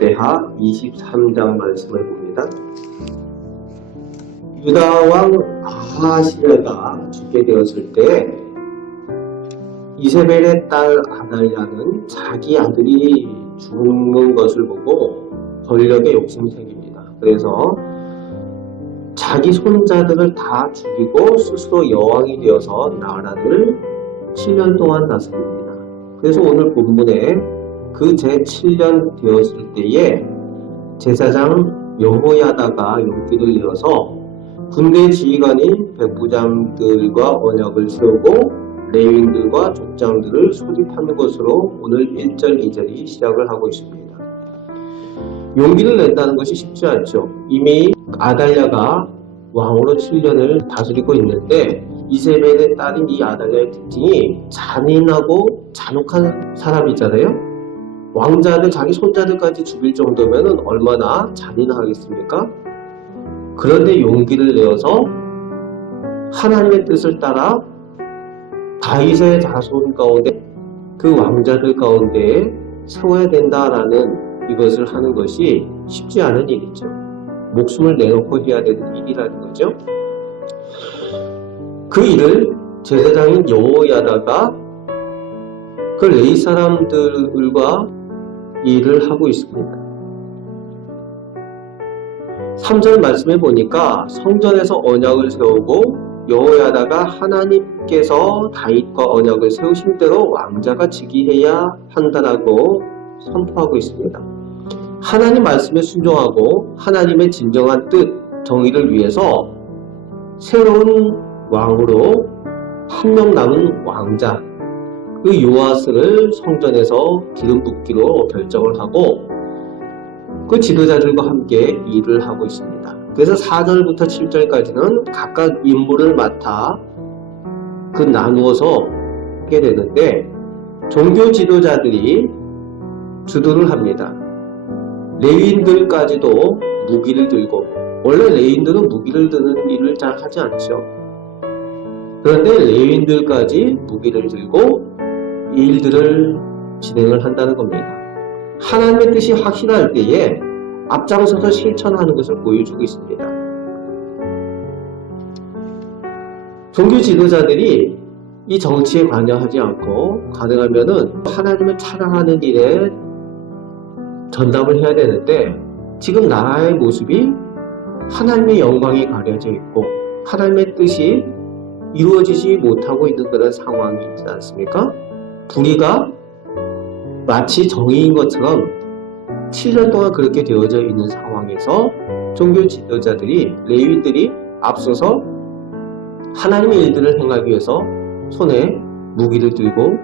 역대하 23장 말씀을 봅니다. 유다왕 아하시야가 죽게 되었을 때 이세벨의 딸 아달랴는 자기 아들이 죽는 것을 보고 권력에 욕심이 생깁니다. 그래서 자기 손자들을 다 죽이고 스스로 여왕이 되어서 나라를 7년 동안 다스립니다. 그래서 오늘 본문에 그 제7년 되었을 때에 제사장 여호야다가 용기를 내어서 군대 지휘관인 백부장들과 언약을 세우고 레위인들과 족장들을 소집하는 것으로 오늘 1절, 2절이 시작을 하고 있습니다. 용기를 낸다는 것이 쉽지 않죠. 이미 아달랴가 왕으로 7년을 다스리고 있는데 이세벨의 딸인 이 아달랴의 특징이 잔인하고 잔혹한 사람이잖아요. 왕자들, 자기 손자들까지 죽일 정도면 얼마나 잔인하겠습니까? 그런데 용기를 내어서 하나님의 뜻을 따라 다윗의 자손 가운데 그 왕자들 가운데 세워야 된다라는 이것을 하는 것이 쉽지 않은 일이죠. 목숨을 내놓고 해야 되는 일이라는 거죠. 그 일을 제사장인 여호야다가 그 레위 사람들과 일을 하고 있습니다. 3절 말씀해 보니까 성전에서 언약을 세우고 여호야다가 하나님께서 다윗과 언약을 세우신 대로 왕자가 즉위해야 한다라고 선포하고 있습니다. 하나님 말씀에 순종하고 하나님의 진정한 뜻, 정의를 위해서 새로운 왕으로 한 명 남은 왕자, 그 요아스를 성전에서 기름 붓기로 결정을 하고 그 지도자들과 함께 일을 하고 있습니다. 그래서 4절부터 7절까지는 각각 임무를 맡아 그 나누어서 하게 되는데 종교 지도자들이 주도를 합니다. 레위인들까지도 무기를 들고, 원래 레위인들은 무기를 드는 일을 잘 하지 않죠. 그런데 레위인들까지 무기를 들고 이 일들을 진행을 한다는 겁니다. 하나님의 뜻이 확실할 때에 앞장서서 실천하는 것을 보여주고 있습니다. 종교 지도자들이 이 정치에 관여하지 않고 가능하면은 하나님을 찬양하는 일에 전담을 해야 되는데 지금 나라의 모습이 하나님의 영광이 가려져 있고 하나님의 뜻이 이루어지지 못하고 있는 그런 상황이 있지 않습니까? 불의가 마치 정의인 것처럼 7년 동안 그렇게 되어져 있는 상황에서 종교 지도자들이, 레위인들이 앞서서 하나님의 일들을 행하기 위해서 손에 무기를 들고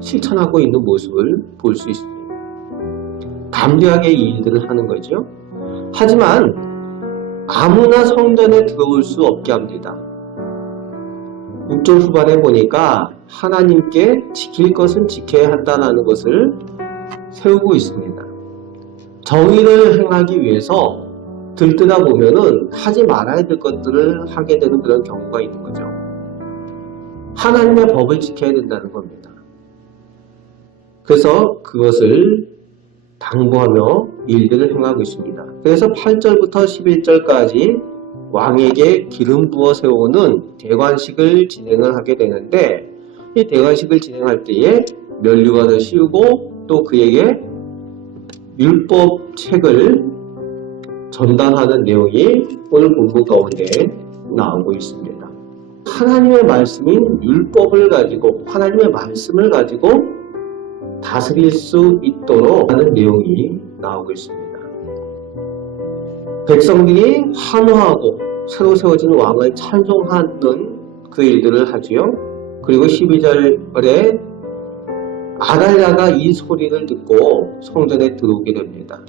실천하고 있는 모습을 볼 수 있습니다. 담대하게 이 일들을 하는 거죠. 하지만 아무나 성전에 들어올 수 없게 합니다. 6절 후반에 보니까 하나님께 지킬 것은 지켜야 한다는 것을 세우고 있습니다. 정의를 행하기 위해서 들뜨다 보면은 하지 말아야 될 것들을 하게 되는 그런 경우가 있는 거죠. 하나님의 법을 지켜야 된다는 겁니다. 그래서 그것을 당부하며 일들을 행하고 있습니다. 그래서 8절부터 11절까지 왕에게 기름 부어 세우는 대관식을 진행을 하게 되는데 이 대관식을 진행할 때에 면류관을 씌우고 또 그에게 율법 책을 전달하는 내용이 오늘 본문 가운데 나오고 있습니다. 하나님의 말씀인 율법을 가지고 하나님의 말씀을 가지고 다스릴 수 있도록 하는 내용이 나오고 있습니다. 백성들이 환호하고 새로 세워진 왕을 찬송하는 그 일들을 하지요. 그리고 12절에 아달랴가 이 소리를 듣고 성전에 들어오게 됩니다.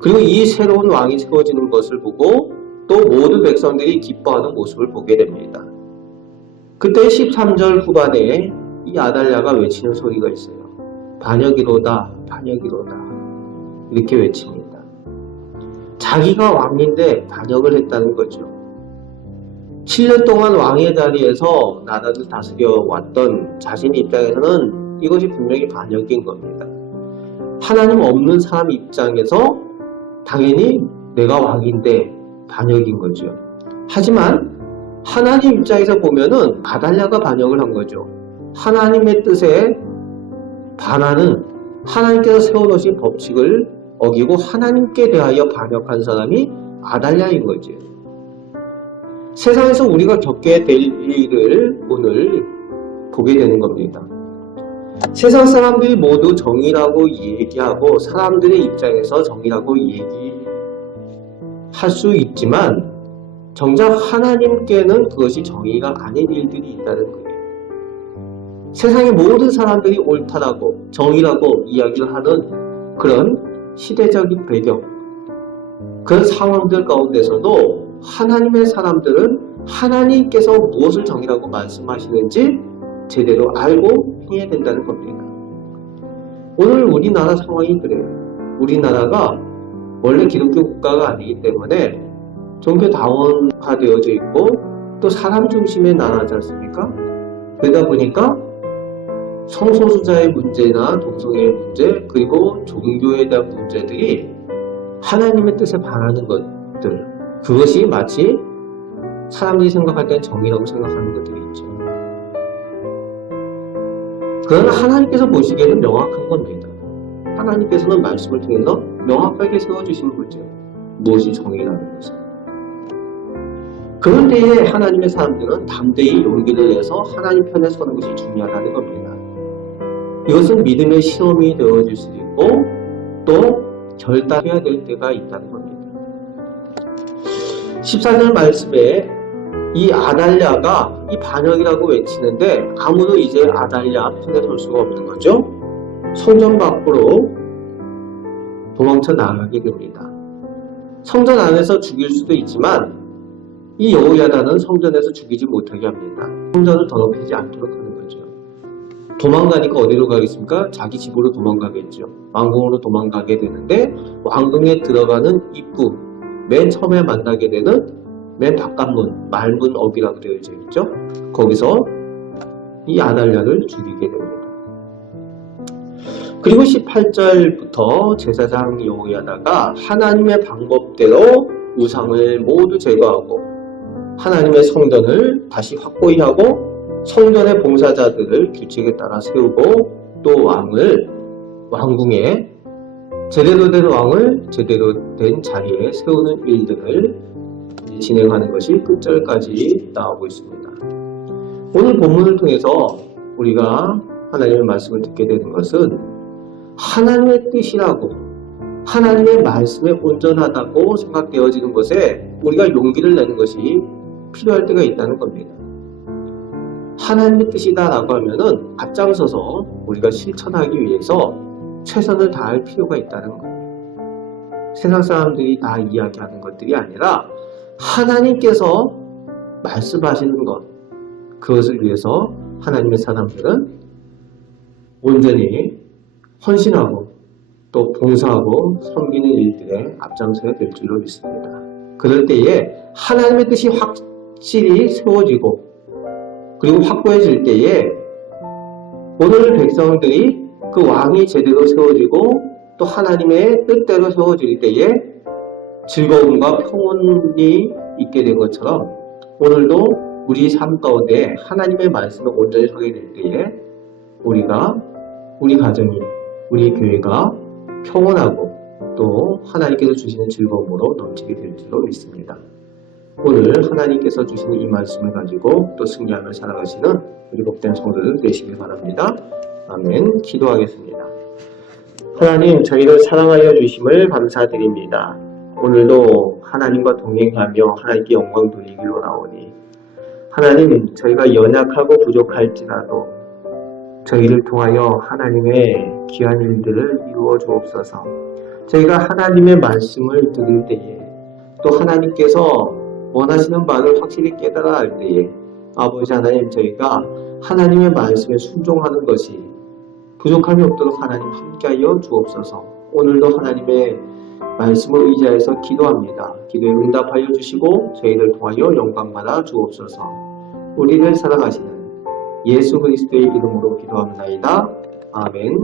그리고 이 새로운 왕이 세워지는 것을 보고 또 모든 백성들이 기뻐하는 모습을 보게 됩니다. 그때 13절 후반에 이 아달랴가 외치는 소리가 있어요. 반역이로다, 반역이로다. 이렇게 외칩니다. 자기가 왕인데 반역을 했다는 거죠. 7년 동안 왕의 자리에서 나라를 다스려 왔던 자신의 입장에서는 이것이 분명히 반역인 겁니다. 하나님 없는 사람 입장에서 당연히 내가 왕인데 반역인 거죠. 하지만 하나님 입장에서 보면은 아달랴가 반역을 한 거죠. 하나님의 뜻에 반하는, 하나님께서 세워놓으신 법칙을 어기고 하나님께 대하여 반역한 사람이 아달랴인 거죠. 세상에서 우리가 겪게 될 일을 오늘 보게 되는 겁니다. 세상 사람들이 모두 정의라고 얘기하고 사람들의 입장에서 정의라고 얘기할 수 있지만 정작 하나님께는 그것이 정의가 아닌 일들이 있다는 거예요. 세상의 모든 사람들이 옳다라고 정의라고 이야기를 하는 그런 시대적인 배경, 그런 상황들 가운데서도 하나님의 사람들은 하나님께서 무엇을 정의라고 말씀하시는지 제대로 알고 행해야 된다는 겁니다. 오늘 우리나라 상황이 그래요. 우리나라가 원래 기독교 국가가 아니기 때문에 종교 다원화되어져 있고 또 사람 중심의 나라지 않습니까? 그러다 보니까 성소수자의 문제나 동성애의 문제 그리고 종교에 대한 문제들이 하나님의 뜻에 반하는 것들, 그것이 마치 사람들이 생각할 때는 정의라고 생각하는 것들이 있죠. 그러나 하나님께서 보시기에는 명확한 겁니다. 하나님께서는 말씀을 통해서 명확하게 세워주시는 거죠. 무엇이 정의라는 것을. 그런 때에 하나님의 사람들은 담대히 용기를 내서 하나님 편에 서는 것이 중요하다는 겁니다. 이것은 믿음의 시험이 되어질 수도 있고 또 결단해야 될 때가 있다는 겁니다. 14절 말씀에 이 아달랴가 이 반역이라고 외치는데 아무도 이제 아달랴 편에 설 수가 없는 거죠. 성전 밖으로 도망쳐 나가게 됩니다. 성전 안에서 죽일 수도 있지만 이 여호야다는 성전에서 죽이지 못하게 합니다. 성전을 더럽히지 않도록 하는 거죠. 도망가니까 어디로 가겠습니까? 자기 집으로 도망가겠죠. 왕궁으로 도망가게 되는데 왕궁에 들어가는 입구, 맨 처음에 만나게 되는 맨 바깥문, 말문업이라고 되어져 있죠. 거기서 이 아달랴를 죽이게 됩니다. 그리고 18절부터 제사장 여호야다가 하나님의 방법대로 우상을 모두 제거하고 하나님의 성전을 다시 확고히 하고 성전의 봉사자들을 규칙에 따라 세우고 또 왕궁에 제대로 된 왕을 제대로 된 자리에 세우는 일들을 진행하는 것이 끝절까지 나오고 있습니다. 오늘 본문을 통해서 우리가 하나님의 말씀을 듣게 되는 것은 하나님의 뜻이라고 하나님의 말씀에 온전하다고 생각되어지는 것에 우리가 용기를 내는 것이 필요할 때가 있다는 겁니다. 하나님의 뜻이다라고 하면은 앞장서서 우리가 실천하기 위해서 최선을 다할 필요가 있다는 거예요. 세상 사람들이 다 이야기하는 것들이 아니라 하나님께서 말씀하시는 것, 그것을 위해서 하나님의 사람들은 온전히 헌신하고 또 봉사하고 섬기는 일들에 앞장서야 될 줄로 믿습니다. 그럴 때에 하나님의 뜻이 확실히 세워지고 그리고 확고해질 때에 오늘 백성들이 그 왕이 제대로 세워지고 또 하나님의 뜻대로 세워질 때에 즐거움과 평온이 있게 된 것처럼 오늘도 우리 삶 가운데 하나님의 말씀을 온전히 서게 될 때에 우리가, 우리 가정이, 우리 교회가 평온하고 또 하나님께서 주시는 즐거움으로 넘치게 될 줄로 믿습니다. 오늘 하나님께서 주시는 이 말씀을 가지고 또 승리하며 살아가시는 우리 복된 성도들 되시길 바랍니다. 아멘. 기도하겠습니다. 하나님, 저희를 사랑하여 주심을 감사드립니다. 오늘도 하나님과 동행하며 하나님께 영광 돌리기로 나오니 하나님, 저희가 연약하고 부족할지라도 저희를 통하여 하나님의 귀한 일들을 이루어 주옵소서. 저희가 하나님의 말씀을 들을 때에 또 하나님께서 원하시는 바를 확실히 깨달아 알 때에 아버지 하나님, 저희가 하나님의 말씀에 순종하는 것이 부족함이 없도록 하나님 함께하여 주옵소서. 오늘도 하나님의 말씀을 의지하여서 기도합니다. 기도에 응답하여 주시고 저희를 통하여 영광받아 주옵소서. 우리를 사랑하시는 예수 그리스도의 이름으로 기도합니다. 아멘.